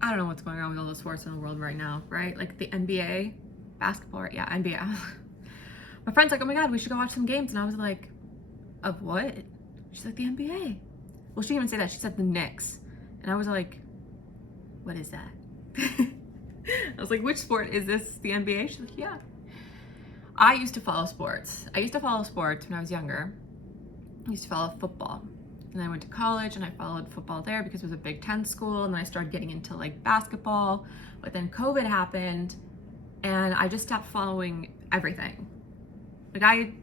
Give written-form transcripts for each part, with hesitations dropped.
I don't know what's going on with all the sports in the world right now, right? Like the NBA, basketball, right? Yeah, NBA. My friend's like, oh my God, we should go watch some games. And I was like, of what? She's like, the NBA. Well, she didn't even say that. She said the Knicks. And I was like, what is that? I was like, which sport is this? The NBA? She's like, yeah. I used to follow sports. I used to follow sports when I was younger. I used to follow football. And I went to college and I followed football there because it was a Big Ten school. And then I started getting into like basketball. But then COVID happened and I just stopped following everything. Like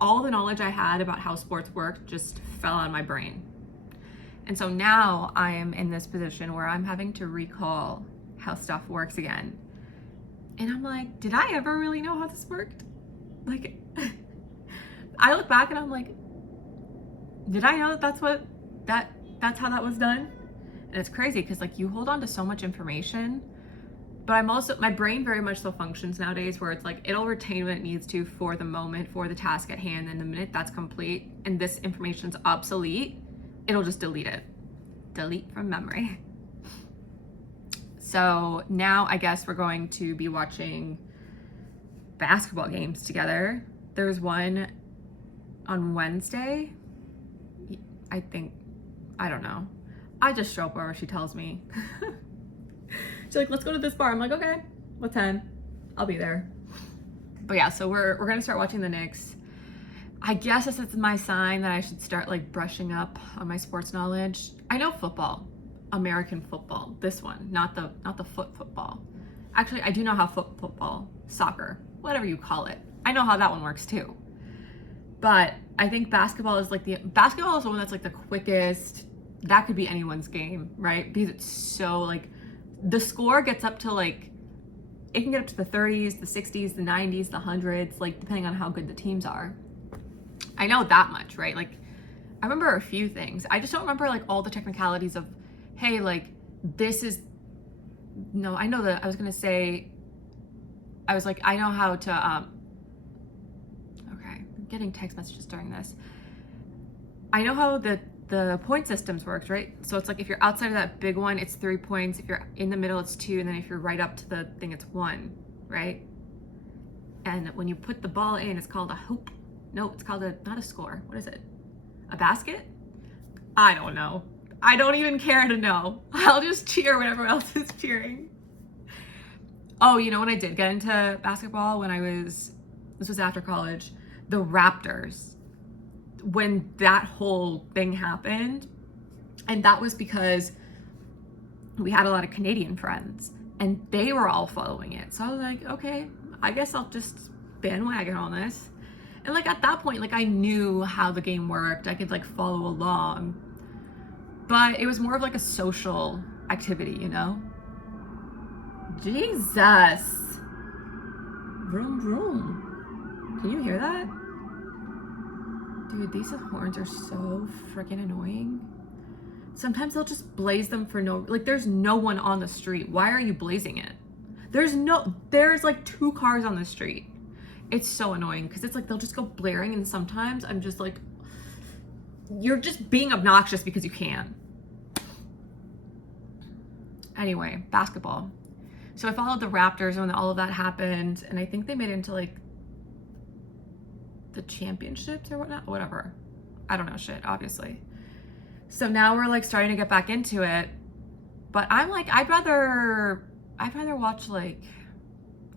all the knowledge I had about how sports worked just fell out of my brain. And so now I am in this position where I'm having to recall how stuff works again. And I'm like, did I ever really know how this worked? Like, I look back and I'm like, did I know that that's how that was done? And it's crazy because like you hold on to so much information, but I'm also, my brain very much so functions nowadays where it's like, it'll retain what it needs to for the moment, for the task at hand. And the minute that's complete and this information's obsolete, it'll just delete it. Delete from memory. So now I guess we're going to be watching basketball games together. There's one on Wednesday. I think, I don't know. I just show up wherever she tells me. She's like, let's go to this bar. I'm like, okay, what time? I'll be there. But yeah, so we're gonna start watching the Knicks. I guess this is my sign that I should start like brushing up on my sports knowledge. I know football, American football, this one, not the football. Actually, I do know how football, soccer, whatever you call it. I know how that one works too. But I think basketball is basketball is the one that's like the quickest. That could be anyone's game, right? Because it's so like, the score gets up to like, it can get up to the 30s, the 60s, the 90s, the 100s, like depending on how good the teams are. I know that much, right? Like, I remember a few things. I just don't remember like all the technicalities of, hey, like this is, no, I know that I was gonna say, I was like, I know how to, okay, I'm getting text messages during this. I know how the point systems works, right? So it's like if you're outside of that big one, it's 3 points. If you're in the middle, it's 2. And then if you're right up to the thing, it's 1, right? And when you put the ball in, it's called a hoop. No, it's called not a score. What is it? A basket? I don't know. I don't even care to know. I'll just cheer when everyone else is cheering. Oh, you know when I did get into basketball this was after college, the Raptors. When that whole thing happened, and that was because we had a lot of Canadian friends and they were all following it. So I was like, okay, I guess I'll just bandwagon on this. And like at that point, like I knew how the game worked. I could like follow along, but it was more of like a social activity, you know? Jesus. Vroom, vroom. Can you hear that? Dude, these horns are so freaking annoying. Sometimes they'll just blaze them for like there's no one on the street. Why are you blazing it? There's like 2 cars on the street. It's so annoying because it's like they'll just go blaring and sometimes I'm just like, you're just being obnoxious because you can. Anyway, basketball. So I followed the Raptors when all of that happened and I think they made it into like the championships or whatever. I don't know shit, obviously. So now we're like starting to get back into it. But I'm like, I'd rather watch like,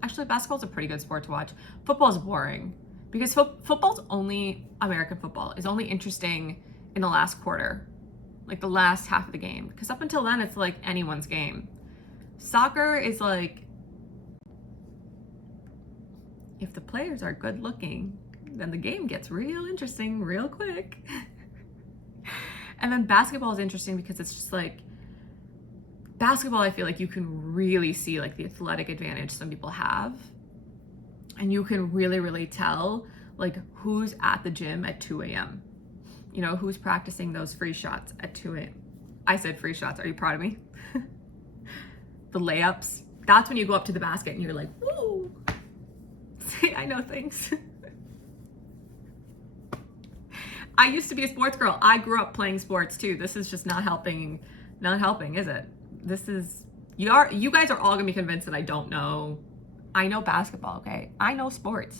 actually basketball's a pretty good sport to watch. Football's boring because American football is only interesting in the last quarter, like the last half of the game. Because up until then, it's like anyone's game. Soccer is like, if the players are good looking, then the game gets real interesting real quick. And then basketball is interesting because it's just like, basketball, I feel like you can really see like the athletic advantage some people have. And you can really, really tell like who's at the gym at 2 a.m. You know, who's practicing those free shots at 2 a.m. I said free shots. Are you proud of me? The layups. That's when you go up to the basket and you're like, woo. See, I know things. I used to be a sports girl. I grew up playing sports too. This is just not helping, is it? This is You guys are all gonna be convinced that I don't know. I know basketball, okay? I know sports.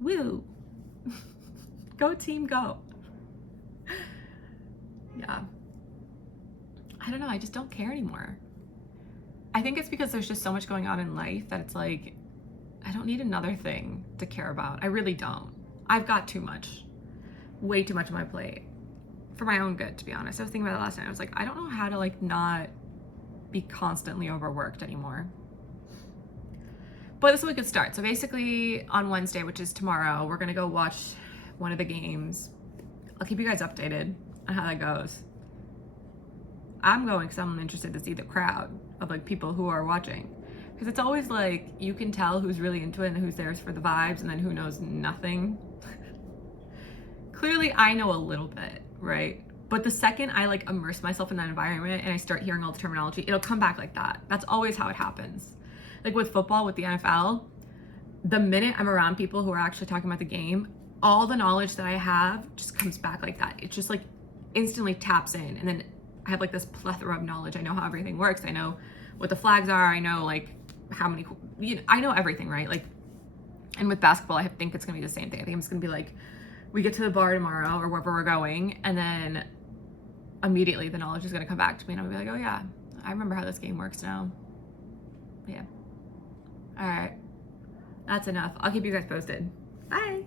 Woo. Go team, go. Yeah. I don't know, I just don't care anymore. I think it's because there's just so much going on in life that it's like, I don't need another thing to care about. I really don't. I've got too much, way too much on my plate for my own good, to be honest. I was thinking about it last night. I was like, I don't know how to like not be constantly overworked anymore. But this is a good start. So basically on Wednesday, which is tomorrow, we're gonna go watch one of the games. I'll keep you guys updated on how that goes. I'm going because I'm interested to see the crowd of like people who are watching. Because it's always like, you can tell who's really into it and who's there for the vibes and then who knows nothing. Clearly I know a little bit, right? But the second I like immerse myself in that environment and I start hearing all the terminology, it'll come back like that. That's always how it happens. Like with football, with the NFL, the minute I'm around people who are actually talking about the game, all the knowledge that I have just comes back like that. It just like instantly taps in, and then I have like this plethora of knowledge. I know how everything works. I know what the flags are. I know like how many, I know everything, right? Like, and with basketball, I think it's gonna be the same thing. I think it's gonna be like, we get to the bar tomorrow or wherever we're going, and then immediately the knowledge is gonna come back to me and I'll be like, oh yeah, I remember how this game works now. Yeah. All right, that's enough. I'll keep you guys posted. Bye.